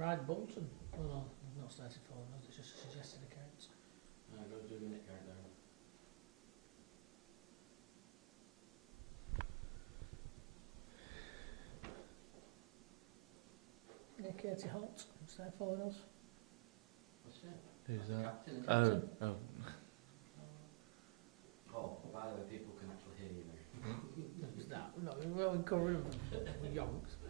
tried Bolton. Oh no, I've not started following us, it's just a suggested account. I'm going to do a minute countdown. Yeah, Katie Holt, started following us. What's it? Who's that? Captain, Oh, oh. Oh, by the way, people can actually hear you now. Who's that? No, we're covering them with yonks.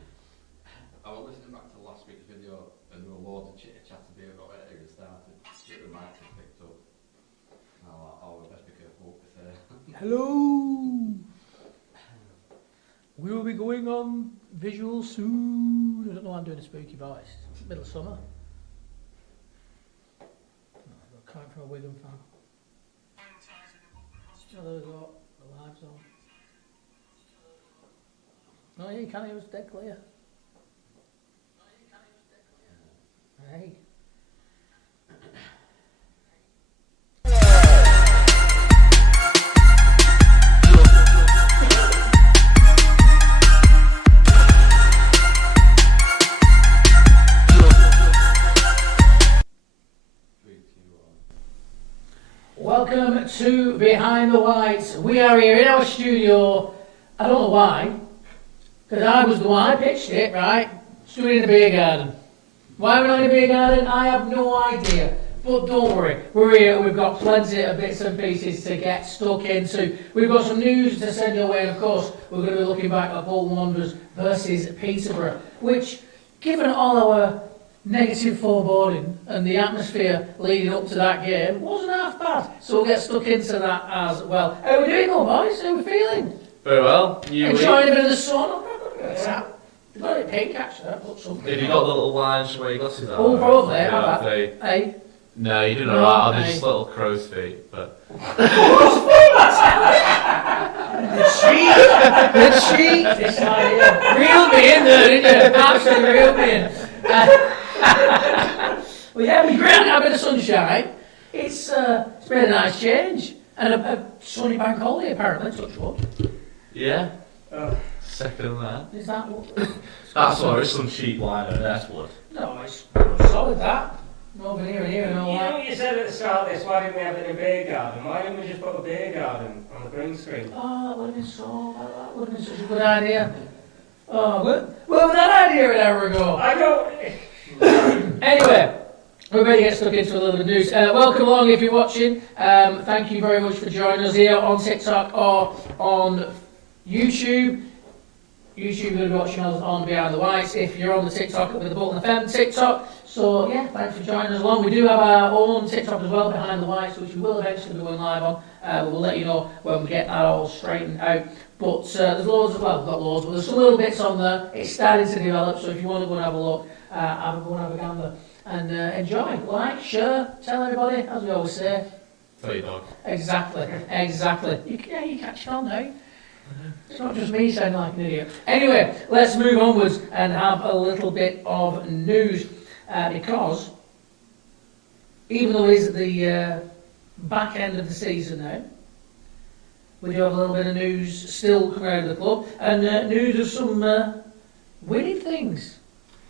I was listening back to last week's video and there were loads of chitter-chatter about it as it started. The mic had picked up. Oh, we best be careful what we say. Hello! We will be going on visual soon. I don't know why I'm doing a spooky voice. It's middle of summer. Coming from a Wigan fan. Oh, there we go. The live's on. Oh, yeah, you can't hear us dead clear. Hey. Welcome to Behind the Whites. We are here in our studio. I don't know why, because I was the one, I pitched it, right? Stood in the beer garden. Why are we not in the beer garden? I have no idea. But don't worry, we're here. We've got plenty of bits and pieces to get stuck into. We've got some news to send your way, and of course, we're going to be looking back at Bolton Wanderers versus Peterborough, which, given all our negative foreboding and the atmosphere leading up to that game, wasn't half bad. So we'll get stuck into that as well. How are we doing, though, boys? How are we feeling? Very well. Enjoying a bit of the sun? You've got it pink, actually. Have you got the little lines where your glasses are? Oh, probably. Yeah, Hey. No, you didn't alright. They're just little crow's feet, but... The cheek! This idea. Real being there, didn't you? Absolutely real being. Well, yeah, we're great to have a bit of sunshine. It's been a nice change. And a sunny bank holiday, apparently, touch wood. Yeah. Second on that. Is that what? That's why there's some cheap liner, that's wood. No, it's solid, that. Nobody here and all You know that. what you said at the start of this, why didn't we have it in a beer garden? Why didn't we just put a beer garden on the green screen? Oh, that would have been that would have been such a good idea. Oh, where was that idea an hour ago? I don't... Anyway, we're ready to get stuck into a little bit of news. Welcome along if you're watching. Thank you very much for joining us here on TikTok or on YouTube. YouTube, you're going to be watching us on Behind the Whites. If you're on the TikTok, it'll be the Bolton FM TikTok. So, yeah, thanks for joining us along. We do have our own TikTok as well, Behind the Whites, which we will eventually be going live on. But we'll let you know when we get that all straightened out. But there's loads as well. We've got loads, but there's some little bits on there. It's starting to develop, so if you want to go and have a look, go and have a gander. And enjoy. Like, share, tell everybody, as we always say. Tell your dog. Exactly. You catch on now. It's not just me sounding like an idiot. Anyway, let's move onwards and have a little bit of news. Because, even though it's the back end of the season now, we do have a little bit of news still coming out of the club. And news of some winning things,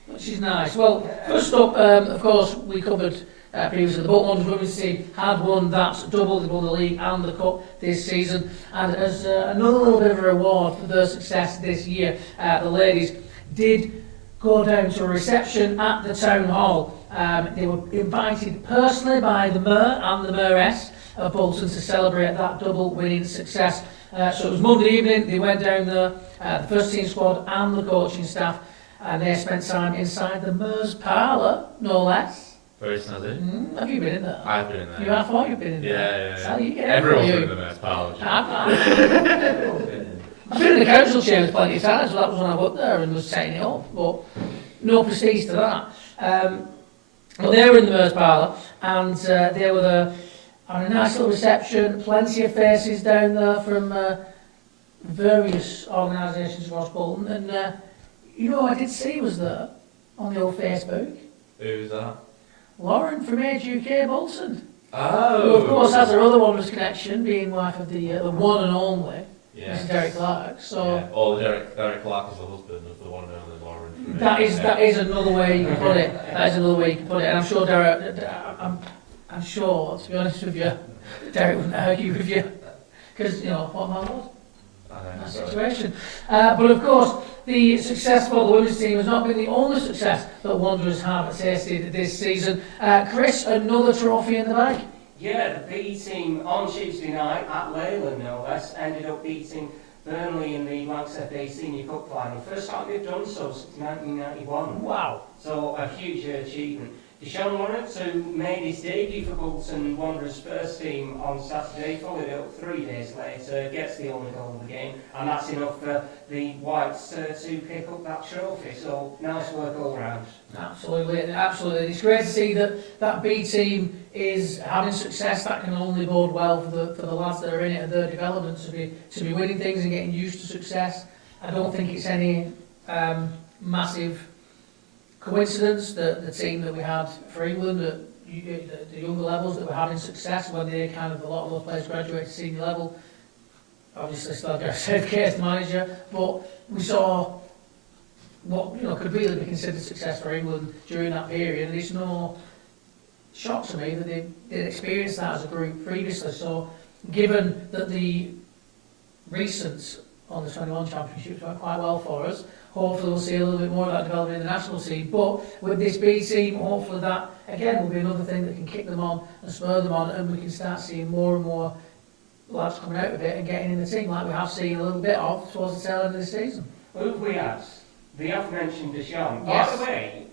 which is nice. Well, first up, of course, we covered previously the Bolton Wanderers women's team had won that double. They won the league and the cup this season, and as another little bit of a reward for their success this year, the ladies did go down to a reception at the town hall. They were invited personally by the mayor and the mayoress of Bolton to celebrate that double winning success. So it was Monday evening. They went down there, the first team squad and the coaching staff, and they spent time inside the mayor's parlour, no less. Very snazzy. Have you been in there? I've been in there. You have thought you've been in there? Yeah. So you get Everyone's you. been in the Mayor's Parlour. I've been in the council chambers plenty of times, so that was when I went there and was setting it up, but no prestige to that. But they were in the Mayor's Parlour, and they were there on a nice little reception, plenty of faces down there from various organisations across Bolton, and I did see was there on the old Facebook. Who's that? Lauren from Age UK Bolton. Oh! Who of course has her other Wanderers connection, being wife of the one and only Yeah. Mr. Derek Clark. So Yeah. Or Derek Clark is the husband of the one and only Lauren. from that it. is another way you can put it. That is another way you can put it. And I'm sure Derek, I'm sure, to be honest with you, Derek wouldn't argue with you. Because, you know, what my lord, that situation. But of course, the success for the women's team has not been the only success that Wanderers have tasted this season. Chris, another trophy in the bag. Yeah, the B team on Tuesday night at Leyland, no less, ended up beating Burnley in the Lancs FA Senior Cup final. First time they've done so since 1991. Wow. So a huge achievement. Deshaun Lawrence, who made his debut for Bolton Wanderers first team on Saturday, followed it up 3 days later, gets the only goal of the game, and that's enough for the Whites to pick up that trophy. So nice work all round. Absolutely, absolutely. It's great to see that B team is having success. That can only bode well for the lads that are in it and their development to be winning things and getting used to success. I don't think it's any massive coincidence that the team that we had for England at the younger levels that were having success when they a lot of those players graduated to senior level. Obviously still got Save Case manager, but we saw what could really be considered success for England during that period, and it's no shock to me that they did experience that as a group previously. So given that the recent Under 21 championships went quite well for us, hopefully we'll see a little bit more of that development in the national team. But with this B team, hopefully that again will be another thing that can kick them on and spur them on, and we can start seeing more and more lads coming out of it and getting in the team like we have seen a little bit of towards the tail end of the season. Who have we had? The aforementioned Deshaun. Yes. By the way,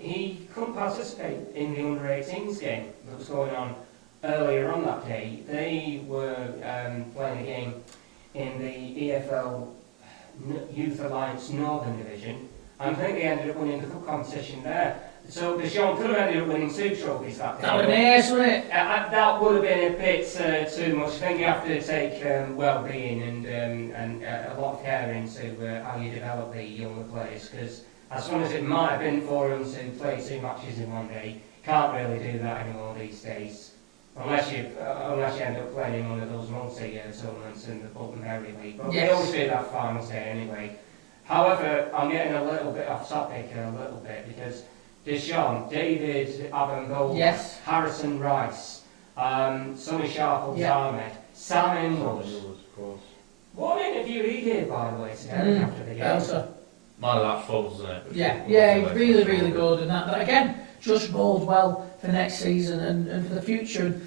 he couldn't participate in the under-18s game that was going on earlier on that day. They were playing a game in the EFL Youth Alliance Northern Division. I think they ended up winning the cup competition there. So Deshaun could have ended up winning 2 trophies that day. That would have been nice, wouldn't it? That would have been a bit too much. I think you have to take well-being and a lot of care into how you develop the younger players, because as fun as it might have been for them to play 2 matches in one day, can't really do that anymore these days. Unless you end up playing in one of those multi-year tournaments in the Bolton Area League. But Yes. they always do that finals day anyway. However, I'm getting a little bit off topic because Deshaun, David Abangol, Yes. Harrison Rice, Sonny Sharp, Yeah. Ahmed, Sam Ingles. What an interview he gave, by the way, today after the game. Elsa. Man of that full, isn't it? Yeah, he's really, really good, and that again just bodes well for next season and for the future. And,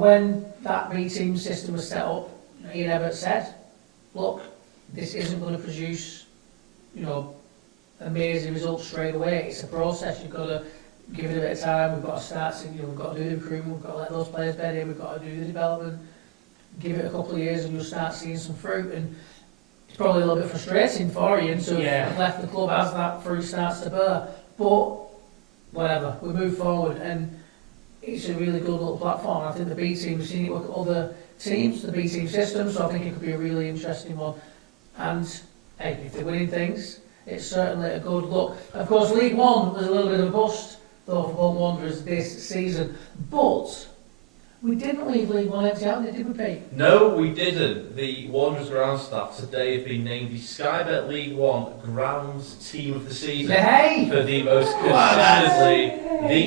when that B team system was set up, Ian Ebbett said, "Look, this isn't going to produce, amazing results straight away. It's a process. You've got to give it a bit of time. We've got to start. We've got to do the recruitment. We've got to let those players bed in. We've got to do the development. Give it a couple of years, and you'll start seeing some fruit." And it's probably a little bit frustrating for Ian to have left the club as that fruit starts to bear. But whatever, we move forward, and it's a really good little platform. I think the B team, we've seen it with other teams, the B team system, so I think it could be a really interesting one. And hey, if they're winning things, it's certainly a good look. Of course, League One was a little bit of a bust, though, for Bolton Wanderers this season. But we didn't leave League One empty-handed, did we, Pete? No, we didn't. The Wanderers ground staff today have been named the Sky Bet League One Grounds Team of the Season for the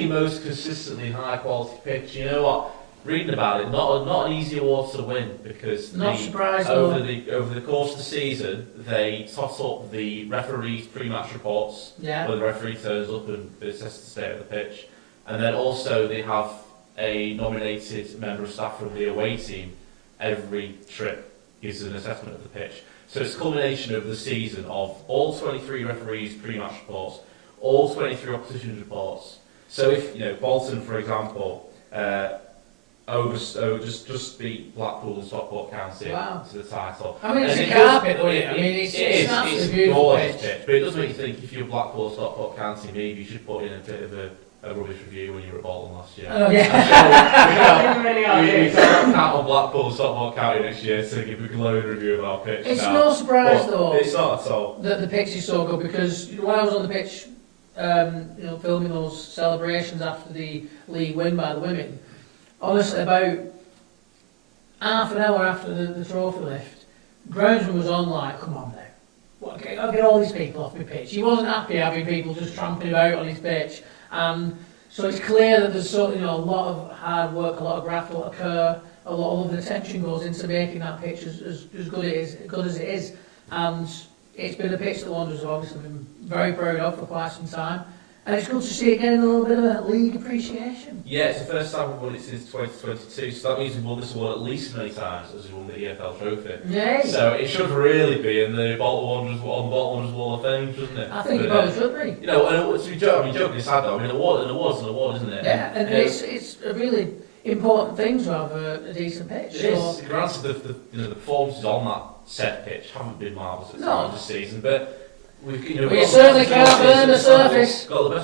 most consistently high quality pitch. You know what? Reading about it, not an easy award to win, because over the course of the season they tot up the referees' pre-match reports, where the referee turns up and assesses the state of the pitch, and then also they have a nominated member of staff from the away team every trip gives an assessment of the pitch. So it's a culmination of the season of all 23 referees' pre-match reports, all 23 opposition reports. So if Bolton, for example, just beat Blackpool and Stockport County to the title. I mean, it's a carpet, though, isn't it? I mean, it's a beautiful pitch, but it does make you think, if you're Blackpool or Stockport County, maybe you should put in a bit of a rubbish review when you were at Bolton last year. Oh, yeah. We can't count on Blackpool and Stockport County next year to give a glowing review of our pitch. It's no surprise, though, it's not at all, that the pitch is so good, because when I was on the pitch, filming those celebrations after the league win by the women, honestly, about half an hour after the trophy lift, Groundsman was on like, come on now, I'll get all these people off my pitch. He wasn't happy having people just tramping about on his pitch, and so it's clear that there's a lot of hard work, a lot of graft, a lot of care, a lot of attention goes into making that pitch as good as it is, and it's been a pitch that Wanderers have obviously been very proud of for quite some time. And it's good to see it getting a little bit of a league appreciation. Yeah, it's the first time we've won it since 2022, so that means we've won this award at least as many times as we've won the EFL trophy. Yay. So it should really be in the Bolton Wanderers Wall of Fame, shouldn't it? I think it probably should be. You know, and to be joking aside though, I mean, an award's an award, isn't it? Yeah, and it's a really important thing to have a decent pitch. It is. Granted, the performances on that set pitch haven't been marvellous at times this season, but we certainly can't burn the surface. Got the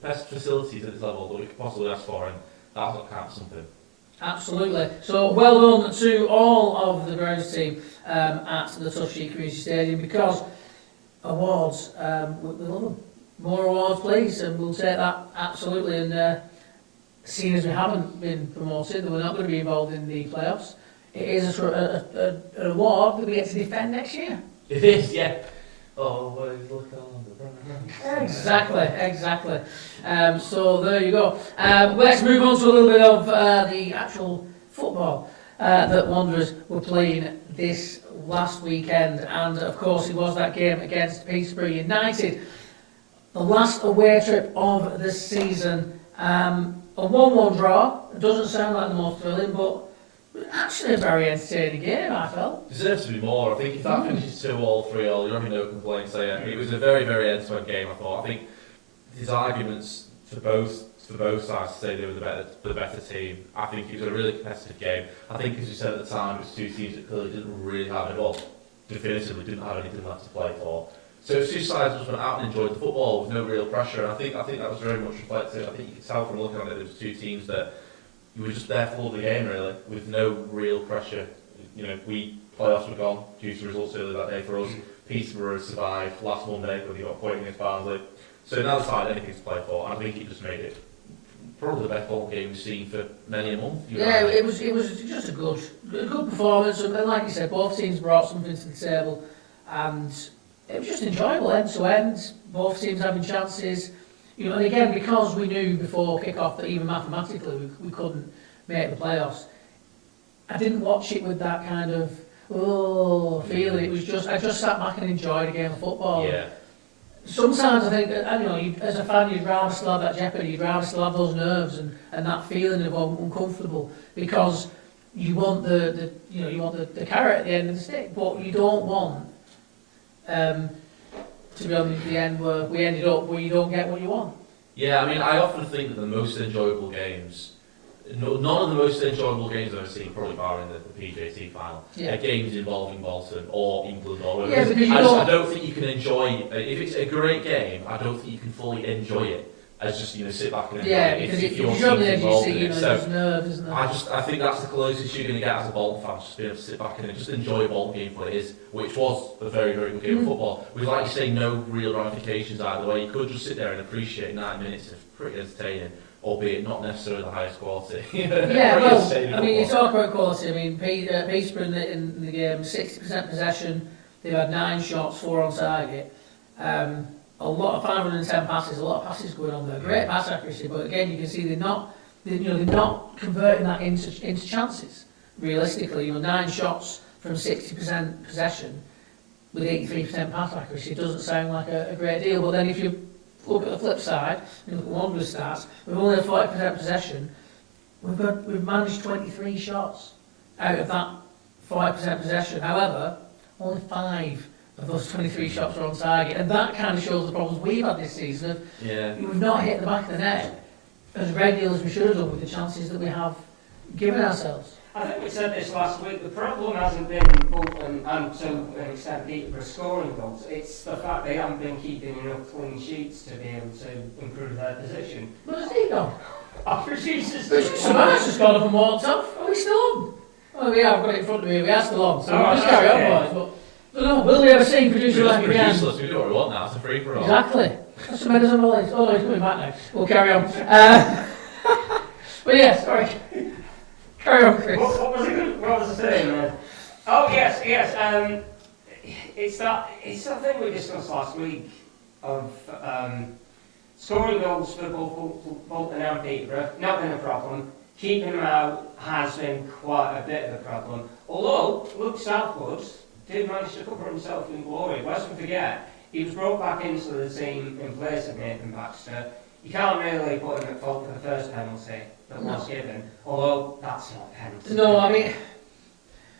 best facilities at this level that we could possibly ask for, and that's what counts something. Absolutely. So well done to all of the grounds team at the Tushie Community Stadium, because awards, we love them. More awards, please, and we'll take that absolutely. And seeing as we haven't been promoted, and we're not going to be involved in the playoffs, it is an award that we get to defend next year. It is, yeah. Always look on the bright side. Exactly. So there you go. Let's move on to a little bit of the actual football that Wanderers were playing this last weekend, and of course it was that game against Peterborough United, the last away trip of the season. A 1-1 draw. It doesn't sound like the most thrilling, but actually a very entertaining game, I felt. Deserves to be more. I think if that finishes 2-2, 3-0, you'll have no complaints there. It was a very, very end-to-end game, I thought. I think there's arguments for both sides to say they were the better team. I think it was a really competitive game. I think, as you said at the time, it was two teams that clearly didn't really have it, well, definitively didn't have anything left to play for. So it was two sides just went out and enjoyed the football with no real pressure, and I think that was very much reflected. I think you could tell from looking at it, there was two teams that you were just there for the game, really, with no real pressure. You know, playoffs were gone due to results earlier that day for us. Peterborough survived last Monday when they got a point against Barnsley. So now the side, anything to play for, and I think it just made it probably the best ball game we've seen for many a month. Yeah, it was just a good performance, and like you said, both teams brought something to the table, and it was just enjoyable end to end. Both teams having chances. You know, and again, because we knew before kick-off that even mathematically we couldn't make the playoffs, I didn't watch it with that kind of feeling. It was just, I just sat back and enjoyed a game of football. Yeah. Sometimes I think, as a fan, you'd rather still have that jeopardy, you'd rather still have those nerves and that feeling of uncomfortable, because you want the carrot at the end of the stick, but you don't want to be on the end where we ended up, where you don't get what you want. Yeah, I mean, I often think that the most enjoyable games, none of the most enjoyable games I've ever seen, probably barring the PJT final, are games involving Bolton or England or whatever. Yeah, because I don't think you can enjoy, if it's a great game, I don't think you can fully enjoy it as just, sit back and enjoy it. Because if your you're on the team's edge, involved you see, in it. there's nerves, isn't there? I think that's the closest you're going to get as a Bolton fan, just being able to sit back and just enjoy a Bolton game for what it is, which was a very, very good game of football. With, like you say, no real ramifications either way. You could just sit there and appreciate 9 minutes of pretty entertaining, albeit not necessarily the highest quality. Yeah, well, I mean, you talk about quality. I mean, Peterborough in the game, 60% possession. They've had 9 shots, 4 on target. A lot of 510 passes, a lot of passes going on there. Great pass accuracy, but again, you can see they're not converting that into chances. Realistically, 9 shots from 60% possession with 83% pass accuracy doesn't sound like a great deal. But then if you look at the flip side, you look at Wanderers stats, we've only had 40% possession. We've managed 23 shots out of that 40% possession. However, only 5 of those 23 shots are on target, and that kind of shows the problems we've had this season. We've not hit the back of the net as regularly as we should have done with the chances that we have given ourselves. I think we said this last week, the problem hasn't been Bolton and to an extent Peterborough scoring goals, it's the fact they haven't been keeping enough clean sheets to be able to improve their position. Where's he gone? Samaras has gone up and walked off. Are we still on? Oh yeah, I've got it in front of me, we are still on, so we'll just carry on, boys. But I don't know, will we ever see producer like again? Useless, we do what we want now, it's a free for all. Exactly. That's some medals on the list. Oh no, he's coming back now. We'll carry on. But yeah, sorry. Carry on, Chris. What was I saying then? Oh yes, yes. It's that thing we discussed last week of scoring goals for both Bolton and Peterborough. Not been a problem. Keeping them out has been quite a bit of a problem. Although Luke Southwood did manage to cover himself in glory. Let's not forget, he was brought back into the team in place of Nathan Baxter. You can't really put him at fault for the first penalty that was given, although that's not a penalty. No, I mean,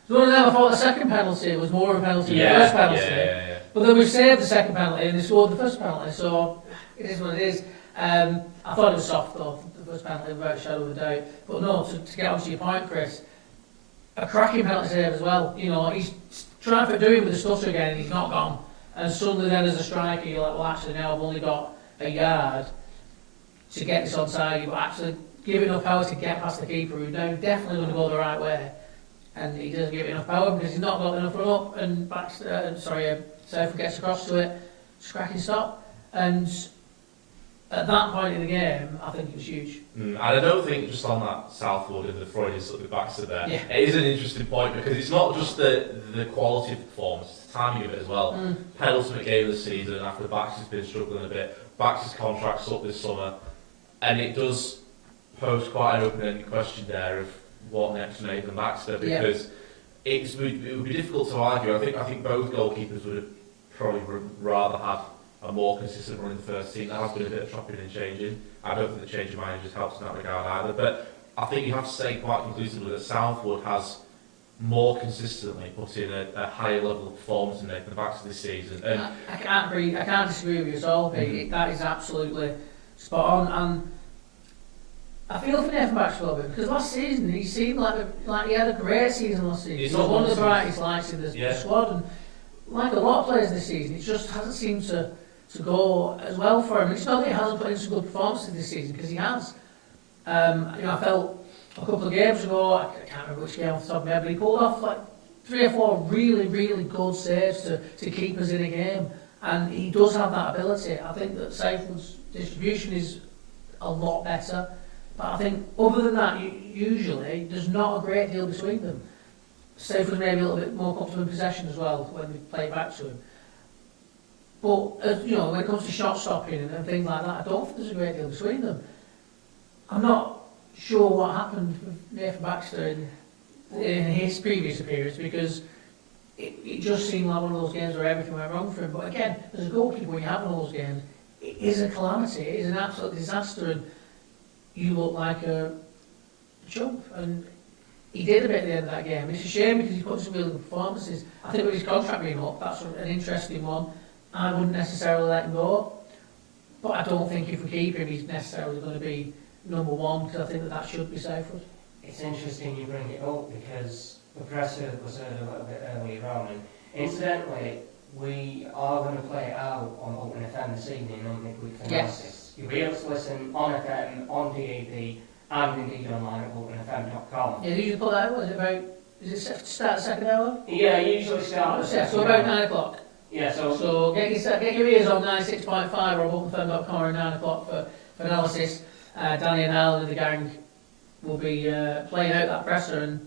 one of them, I thought the second penalty was more of a penalty than the first penalty. Yeah. But then we saved the second penalty and they scored the first penalty, so it is what it is. I thought it was soft though, the first penalty, without a shadow of a doubt. But no, to get onto your point, Chris, a cracking penalty save as well. You know, he's trying to do it with the stutter again and he's not gone. And suddenly then as a striker, you're like, well actually now I've only got a yard to get this onside, but actually give enough power to get past the keeper, who now definitely going to go the right way. And he doesn't give it enough power because he's not got enough run up, and Southwood gets across to it, just cracking stop. And at that point in the game, I think it was huge. And I don't think just on that Southwood and the Freudian sort of Baxter there, Yeah. it is an interesting point because it's not just the quality of performance, it's the timing of it as well. Penultimate game of the season after Baxter's been struggling a bit, Baxter's contract's up this summer, and it does pose quite an open-ended question there of what next for Nathan Baxter, because it would be difficult to argue. I think both goalkeepers would have probably rather had a more consistent run in the first team. There has been a bit of chopping and changing. I don't think the change of managers helps in that regard either. But I think you have to say quite conclusively that Southwood has more consistently put in a higher level of performance than Nathan Baxter this season. And I can't agree. I can't disagree with you at all. That is absolutely spot on. And I feel for Nathan Baxter a little bit because last season he seemed like he had a great season last season. He's one of the brightest lights in the squad, and like a lot of players this season, it just hasn't seemed to go as well for him. It's not that he hasn't put in some good performances this season, because he has. I felt a couple of games ago, I can't remember which game off the top of my head, but he pulled off like 3 or 4 really, really good saves to keep us in a game, and he does have that ability. I think that Southwood's distribution is a lot better, but I think other than that, usually there's not a great deal between them. Southwood's maybe a little bit more comfortable in possession as well when we play back to him. But when it comes to shot stopping and things like that, I don't think there's a great deal between them. I'm not sure what happened with Nathan Baxter in his previous appearance, because it just seemed like one of those games where everything went wrong for him. But again, as a goalkeeper, when you have one of those games, it is a calamity. It is an absolute disaster, and you look like a chump. And he did a bit at the end of that game. It's a shame because he put some really good performances. I think with his contract being up, that's an interesting one. I wouldn't necessarily let him go, but I don't think if we keep him, he's necessarily going to be number one, because I think that should be Southwood. It's interesting you bring it up because the presser was heard a little bit earlier on, and incidentally, we are going to play it out on Bolton FM this evening on midweek analysis. You'll be able to listen on FM, on DAB, and indeed online at boltonfm.com. Yeah, usually put that out. Is it start the second hour? Yeah, usually start at so about 9 o'clock. Yeah, so get your ears on 96.5 or boltonfm.com or 9 o'clock for analysis. Danny and Alan and the gang will be playing out that presser, and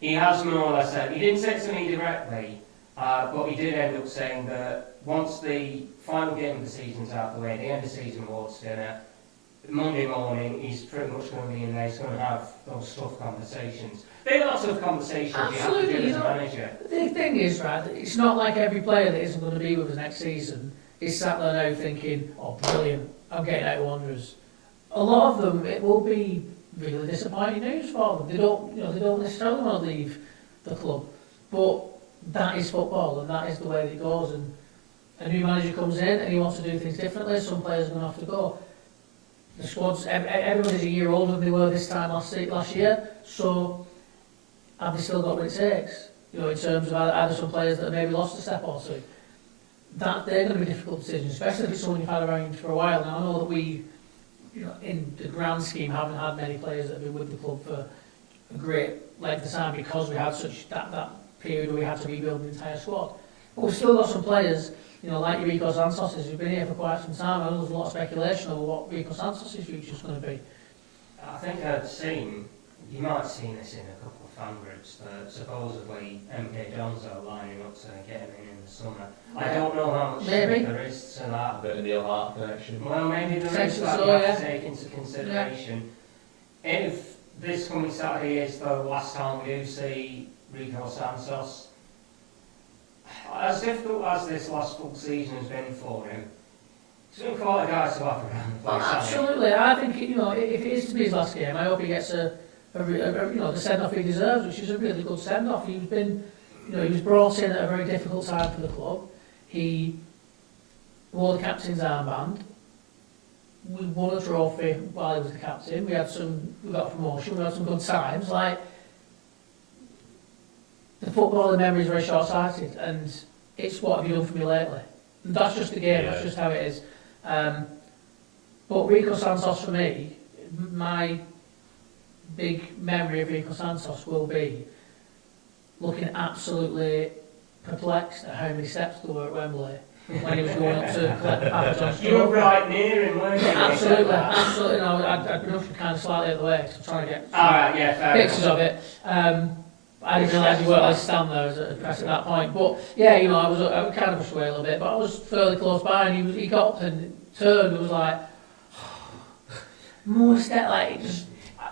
he has more or less said. He didn't say it to me directly, but he did end up saying that once the final game of the season's out of the way, the end of season awards dinner, Monday morning, he's pretty much going to be in there. He's going to have those tough conversations. They're lots of conversations absolutely, you have to do as a manager. The thing is, right, it's not like every player that isn't going to be with us next season is sat there now thinking, oh, brilliant, I'm getting out of Wanderers. A lot of them, it will be really disappointing news for them. They don't necessarily want to leave the club, but that is football, and that is the way that it goes. And a new manager comes in and he wants to do things differently. Some players are going to have to go. The squads, everybody's a year older than they were this time last year, so have they still got what it takes? In terms of either some players that have maybe lost a step or two. That they're going to be difficult decisions, especially if it's someone you've had around for a while. Now I know that we, in the grand scheme, haven't had many players that have been with the club for a great length of time, because we had such that period where we had to rebuild the entire squad. But we've still got some players, like Rico Santos, who've been here for quite some time. I know there's a lot of speculation over what Rico Santos' future is going to be. I think I've seen, you might have seen this in a couple of fan groups that supposedly MK Dons are lining up to get him in the summer. I don't know how much Maybe. there is to that. A bit of Neil Hart connection. Well, maybe there is Potentially that so, you have yeah. to take into consideration. If this coming Saturday is the last time we do see Rico Santos, as difficult as this last full season has been for him, he's been quite a guy to have around the Well, place, hasn't he? absolutely. I think, if it is to be his last game, I hope he gets the send-off he deserves, which is a really good send-off. He was brought in at a very difficult time for the club. He wore the captain's armband. We won a trophy while he was the captain. We got a promotion. We had some good times. Like, the footballing memory is very short-sighted, and it's what have you done for me lately? And that's just the game. That's just how it is. But Rico Santos, for me, my big memory of Rico Santos will be looking absolutely perplexed at how many steps there were at Wembley when he was going up to collect the Papa John's You were trophy. right near him, weren't you? Absolutely, absolutely. No, I'd been ushered kind of slightly out of the way because I'm trying to get Alright, yeah, fair pictures enough. of it. I didn't realise you weren't allowed to stand there as a press at that point. But yeah, I was kind of away a little bit, but I was fairly close by, and he got up and turned and was like, more step, like it just.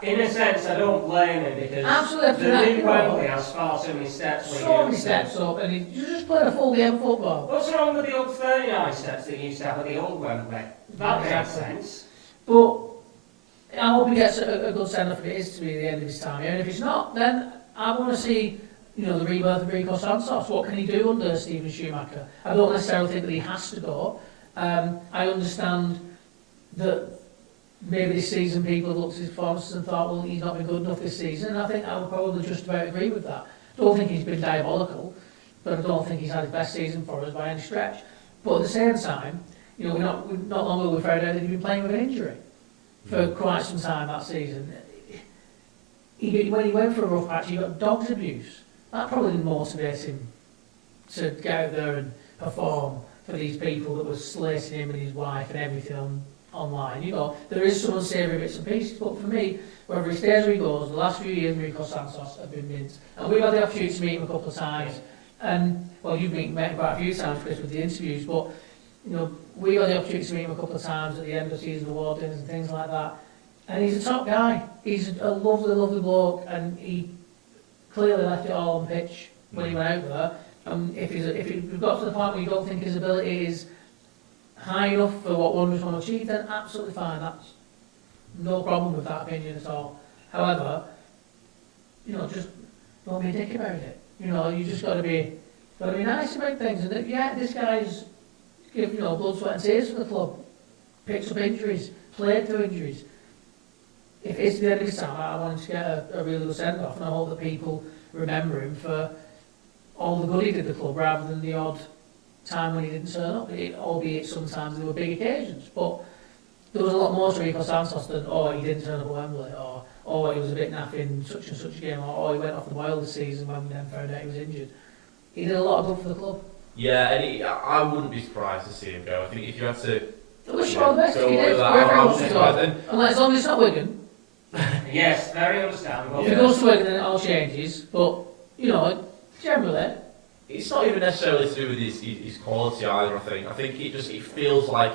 In a sense, I don't blame him because Absolutely, after the that, new Wembley has far too many steps. So many steps up, and you just played a full game of football. What's wrong with the old 39 steps that you used to have at the old Wembley? That makes Exactly. sense. But I hope he gets a good send-off if it is to be the end of his time here. And if it's not, then I want to see, the rebirth of Rico Santos. What can he do under Stephen Schumacher? I don't necessarily think that he has to go. I understand that maybe this season people have looked at his performances and thought, well, he's not been good enough this season. And I think I would probably just about agree with that. I don't think he's been diabolical, but I don't think he's had his best season for us by any stretch. But at the same time, we're not long ago we found out that he'd been playing with an injury for quite some time that season. When he went for a rough patch, he got dog's abuse. That probably didn't motivate him to get out there and perform for these people that were slating him and his wife and everything online. There is some unsavoury bits and pieces, but for me, whether he stays or he goes, the last few years Rico Santos have been mint. And we've had the opportunity to meet him a couple of times. And, well, you've met him quite a few times, Chris, with the interviews, but, we've had the opportunity to meet him a couple of times at the end of season award dinners and things like that. And he's a top guy. He's a lovely, lovely bloke, and he clearly left it all on pitch when he went out there. If we've got to the point where you don't think his ability is high enough for what Wanderers want to achieve, then absolutely fine. That's no problem with that opinion at all. However, just don't be a dick about it. You just got to be nice about things. And this guy's given blood, sweat, and tears for the club. Picks up injuries, played through injuries. If it's the end of his time, I want him to get a really good send off, and I hope that people remember him for all the good he did the club rather than the odd time when he didn't turn up, albeit sometimes there were big occasions. But there was a lot more to Rico Santos than, he didn't turn up at Wembley, or he was a bit naff in such and such a game, or he went off the boil this season when we then found out he was injured. He did a lot of good for the club. Yeah, and I wouldn't be surprised to see him go. I think if you had to... I wish you all the best if he did, I wherever he wouldn't wants be to surprised. go. And Unless as long as it's not Wigan. Yes, very understandable. If he goes to Wigan, then it all changes. But, generally, it's not even necessarily to do with his quality either, I think it feels like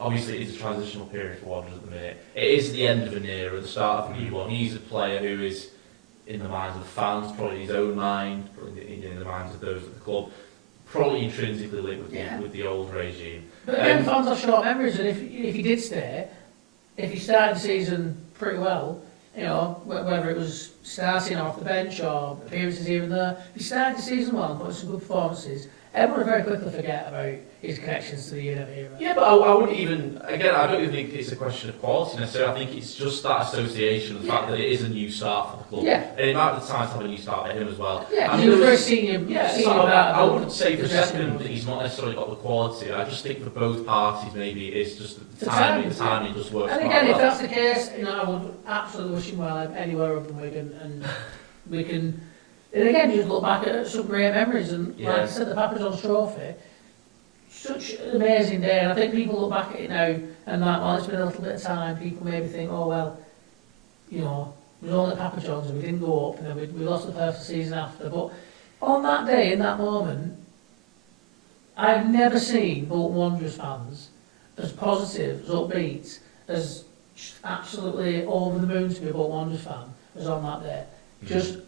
obviously it's a transitional period for Wanderers at the minute. It is the end of an era, the start of a new one. He's a player who is in the minds of the fans, probably in his own mind, probably in the minds of those at the club, probably intrinsically linked with the old regime. But again, fans have short memories, and if he did stay, if he started the season pretty well, whether it was starting off the bench or appearances here and there, if he started the season well and put in some good performances, everyone would very quickly forget about his connections to the era. Yeah, but I wouldn't even, again, I don't even think it's a question of quality necessarily. I think it's just that association, the fact that it is a new start for the club. Yeah. And it might be the time to have a new start for him as well. Yeah, I he was very senior. So I wouldn't say for a second that he's not necessarily got the quality. I just think for both parties, maybe it's just the timing just works. And again, if that's the case, I would absolutely wish him well anywhere other than Wigan, and we can. And again, you just look back at some great memories, and like I said, the Papa John's Trophy, such an amazing day. And I think people look back at it now, and that, well, it's been a little bit of time. People maybe think, oh well, We was only at Papa John's and we didn't go up, and then we lost the playoffs the season after. But on that day, in that moment, I've never seen Bolton Wanderers fans as positive, as upbeat, as absolutely over the moon to be a Bolton Wanderers fan as on that day. Just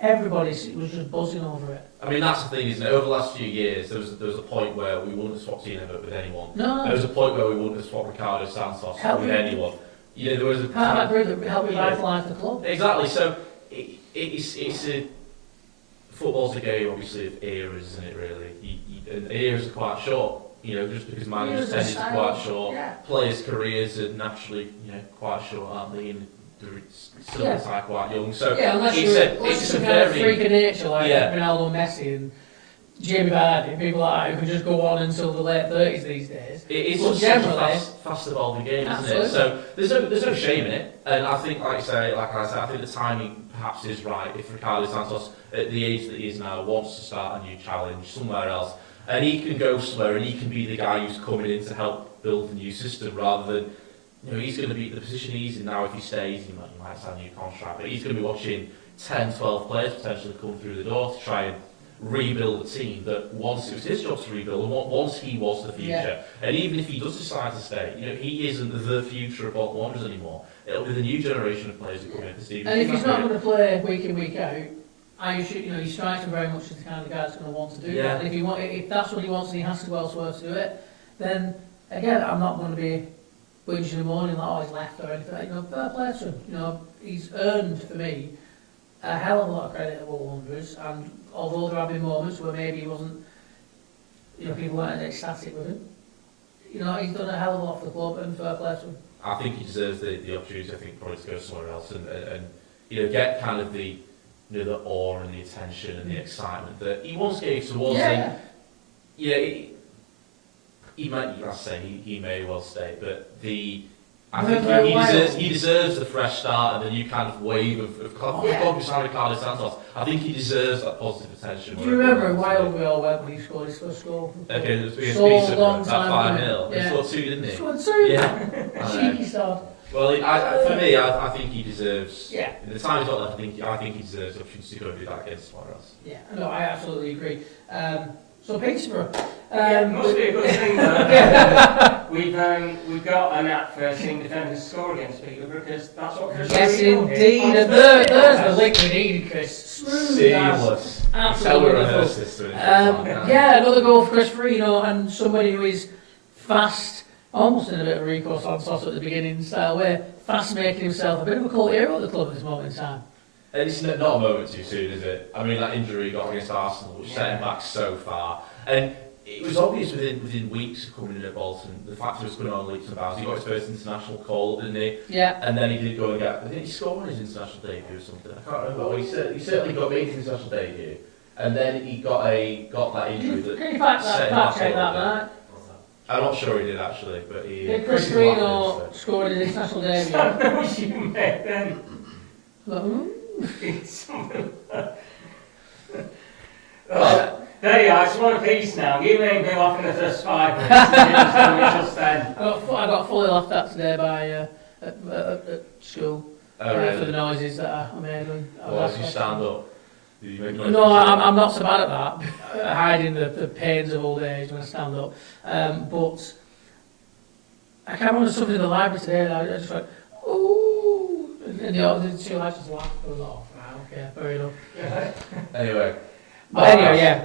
everybody was just buzzing over it. I mean, that's the thing, isn't it? Over the last few years, there was a point where we wouldn't have swapped Ian Evatt with anyone. No. There was a point where we wouldn't have swapped Ricardo Santos with anyone. You know, there was a part of that group that helped revitalise the club. Exactly. So it's a football's a game, obviously, of eras, isn't it? Really, and eras are quite short. You know, just because managers' tenures are quite short, players' careers are naturally, quite short, aren't they? And they're still quite young. So unless it's a kind of freak of nature like Ronaldo, Messi, and Jamie Vardy, people like that who can just go on until the late 30s these days. It is such a fast evolving game, isn't it? So there's no shame in it, and I think, like I say, I think the timing perhaps is right. If Ricardo Santos, at the age that he is now, wants to start a new challenge somewhere else, and he can go somewhere, and he can be the guy who's coming in to help build the new system, rather than, he's going to be the position he's in now. If he stays, he might sign a new contract, but he's going to be watching 10, 12 players potentially come through the door to try and rebuild a team that once it was his job to rebuild, and once he was the future. And even if he does decide to stay, he isn't the future of Bolton Wanderers anymore. It'll be the new generation of players that come in for Stephen. And if he's not going to play week in, week out, he strikes him very much as the kind of guy that's going to want to do that. And if that's what he wants and he has to go elsewhere to do it, then again, I'm not going to be whinging in the morning like, he's left or anything. Fair play to him. He's earned for me a hell of a lot of credit at Bolton Wanderers, and although there have been moments where maybe he wasn't, people weren't ecstatic with him, he's done a hell of a lot for the club, and fair play to him. I think he deserves the opportunity. I think probably to go somewhere else and get kind of the the awe and the attention and the excitement that he once gave towards him. He may well stay, but I think he deserves the fresh start and the new kind of wave of Ricardo Santos. I think he deserves that positive attention. Do you remember how wild we all went when he scored his first goal? Okay, it was against so long time that 5-0. He scored 2, didn't he? He scored 2? Yeah. Cheeky start. Well, for me, I think he deserves. Yeah. In the time he's got left, I think he deserves the opportunity to go and do that against someone else. Yeah, no, I absolutely agree. So Peterborough. Must be a good thing though. We've got an app for seeing defenders score against Peterborough, because that's what Chris. Yes, indeed. And there's the link we needed, Chris. Smooth. Seamless. Absolutely wonderful. Another goal for Chris Farino, and somebody who is fast, almost in a bit of a recourse on Santos at the beginning style way, fast making himself a bit of a cult hero at the club at this moment in time. And it's not a moment too soon, is it? I mean, that injury he got against Arsenal, which set him back so far. And it was obvious within weeks of coming in at Bolton, the fact he was going on leaps and bounds. He got his first international call, didn't he? Yeah. And then he did go and get, didn't he score on his international debut or something? I can't remember. Well, he certainly got made his international debut. And then he got that injury that Can you fact check that, Matt? I'm not sure he did actually, but he... Did Chris Farino score his international debut? I know you made then. There you are, it's one apiece now. You ain't go off in the first 5 minutes. Just then. I got fully laughed at today by at school for the noises that I made. As you stand up? Did you make noises? No, I'm not so bad at that, hiding the pains of old age when I stand up. But I can't remember something in the library today, and I just went, ooh, and the two lads just laughed. I was like, oh, okay, fair enough. Anyway. But anyway,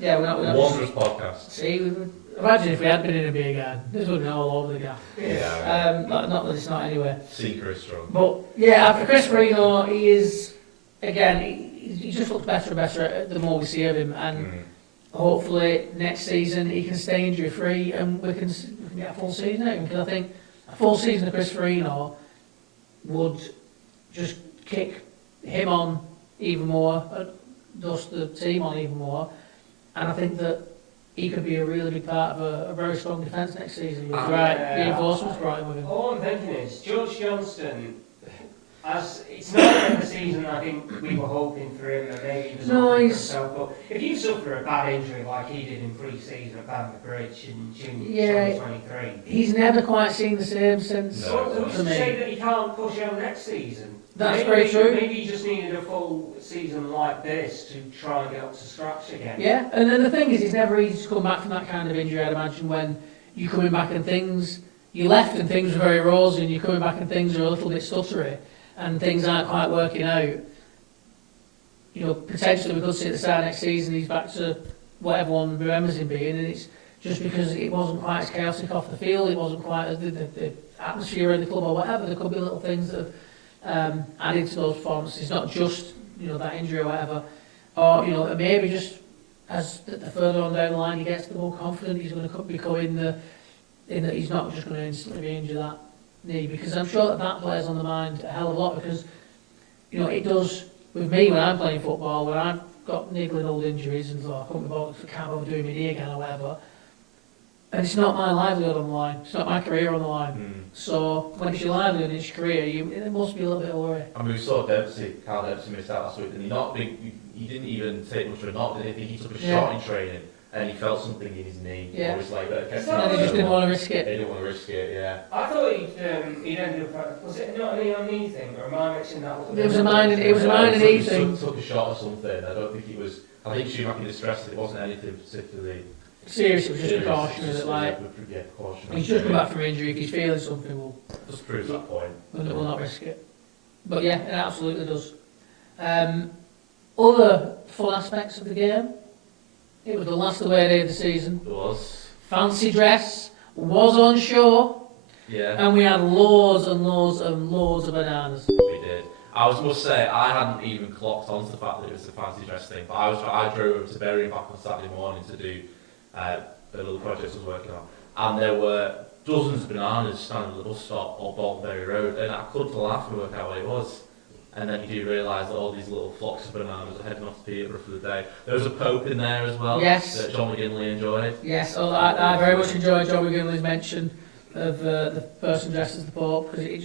we're not Wanderers podcast. See, imagine if we had been in a beer garden. This would have been all over the gaff. Yeah. Not that it's not anyway. Seeker is strong. But after Chris Farino, he is, again, he just looks better and better the more we see of him, and hopefully next season he can stay injury free and we can get a full season out of him, because I think a full season of Chris Farino would just kick him on even more, thus the team on even more, and I think that he could be a really big part of a very strong defence next season with reinforcements brought in with him. All I'm thinking is, George Johnston, as it's not the season I think we were hoping for him, and maybe he was hoping for himself. But if you suffer a bad injury like he did in pre-season at Bamber Bridge in June 2023, he's never quite seen the same since. So who's to say that he can't push out next season? That's very true. Maybe he just needed a full season like this to try and get up to scratch again. Yeah, and then the thing is, it's never easy to come back from that kind of injury, I'd imagine, when you're coming back and you left and things were very rosy, and you're coming back and things are a little bit stuttery, and things aren't quite working out. You know, potentially we could see at the start of next season he's back to what everyone remembers him being, and it's just because it wasn't quite as chaotic off the field, it wasn't quite as the atmosphere in the club or whatever. There could be little things that have added to those performances, not just, you know, that injury or whatever, or, you know, maybe just as the further on down the line he gets, the more confident he's going to become in that he's not just going to instantly re-injure that knee, because I'm sure that plays on the mind a hell of a lot, because, you know, it does with me when I'm playing football, when I've got niggling old injuries and thought I can't be bothered, can't bother doing my knee again or whatever, and it's not my livelihood on the line, it's not my career on the line. So when it's your livelihood and it's your career, it must be a little bit of a worry. I mean, we saw Carl Dempsey missed out last week, and he didn't even take much of a knock, did he? He took a shot in training, and he felt something in his knee. Yeah. Or was like, and he just didn't want to risk it. He didn't want to risk it, yeah. I thought he'd ended up, was it not a knee thing, or am I mixing that up? It was a minor knee thing. Took a shot or something. I don't think it was. I think Schumacher distressed. It wasn't anything particularly serious. It was just precautionary. That like, precautionary. he's just come back from injury. If he's feeling something, we'll just prove that point. We'll not risk it. But yeah, it absolutely does. Other fun aspects of the game. It was the last away day of the season. It was. Fancy dress was on show. Yeah. And we had loads and loads and loads of bananas. We did. I must say, I hadn't even clocked onto the fact that it was a fancy dress thing, but I drove over to Bury and back on Saturday morning to do a little project I was working on, and there were dozens of bananas standing at the bus stop on Bolton Bury Road, and I couldn't laugh and work out what it was. And then you do realise that all these little flocks of bananas are heading off to Peterborough for the day. There was a Pope in there as well, yes, that John McGinley enjoyed. Yes, I very much enjoyed John McGinley's mention of the person dressed as the Pope, because it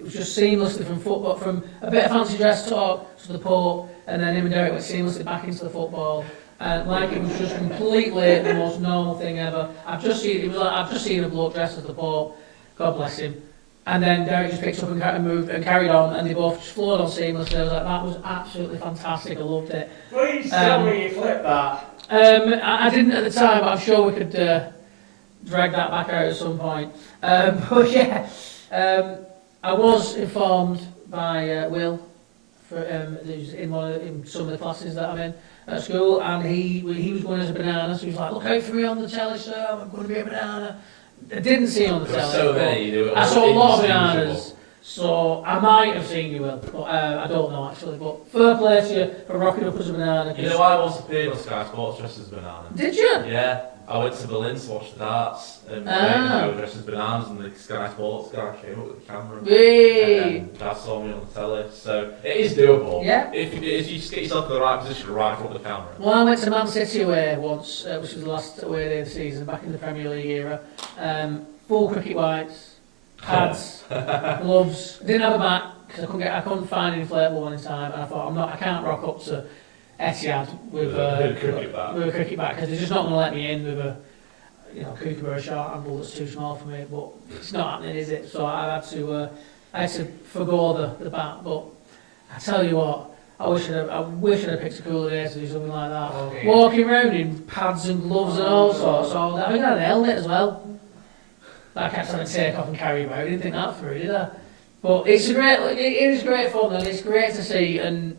was just seamlessly from football, from a bit of fancy dress talk to the Pope, and then him and Derek went seamlessly back into the football. And like it was just completely the most normal thing ever. I've just seen a bloke dressed as the Pope, God bless him. And then Derek just picked up and moved and carried on, and they both just flowed on seamlessly. I was like, that was absolutely fantastic. I loved it. Please tell me you clipped that. I didn't at the time, but I'm sure we could drag that back out at some point. But yeah, I was informed by Will, who's in some of the classes that I'm in at school, and he was going as a banana, so he was like, look out for me on the telly, sir, I'm going to be a banana. I didn't see on the telly. So many. I saw a lot of bananas, so I might have seen you, Will, but I don't know actually. But fair play to you for rocking up as a banana. You know, I once appeared on Sky Sports dressed as a banana. Did you? Yeah. I went to Berlin to watch the darts, and I was dressed as bananas, and the Sky Sports guy came up with the camera. And Dad saw me on the telly, so it is doable. Yeah. If you just get yourself in the right position right in front of the camera. Well, I went to Man City away once, which was the last away day of the season, back in the Premier League era. Full cricket whites, pads, gloves. I didn't have a bat because I couldn't find an inflatable one in time, and I thought I can't rock up to Etihad with a cricket bat because they're just not going to let me in with a kookaburra short handle that's too small for me. But it's not happening, is it? So I had to forgo the bat. But I tell you what, I wish I'd have picked a cooler day to do something like that. Okay. Walking around in pads and gloves and all sorts. So I think I had a helmet as well. That I kept having to take off and carry about. I didn't think that through, did I? But it is great fun, and it's great to see. And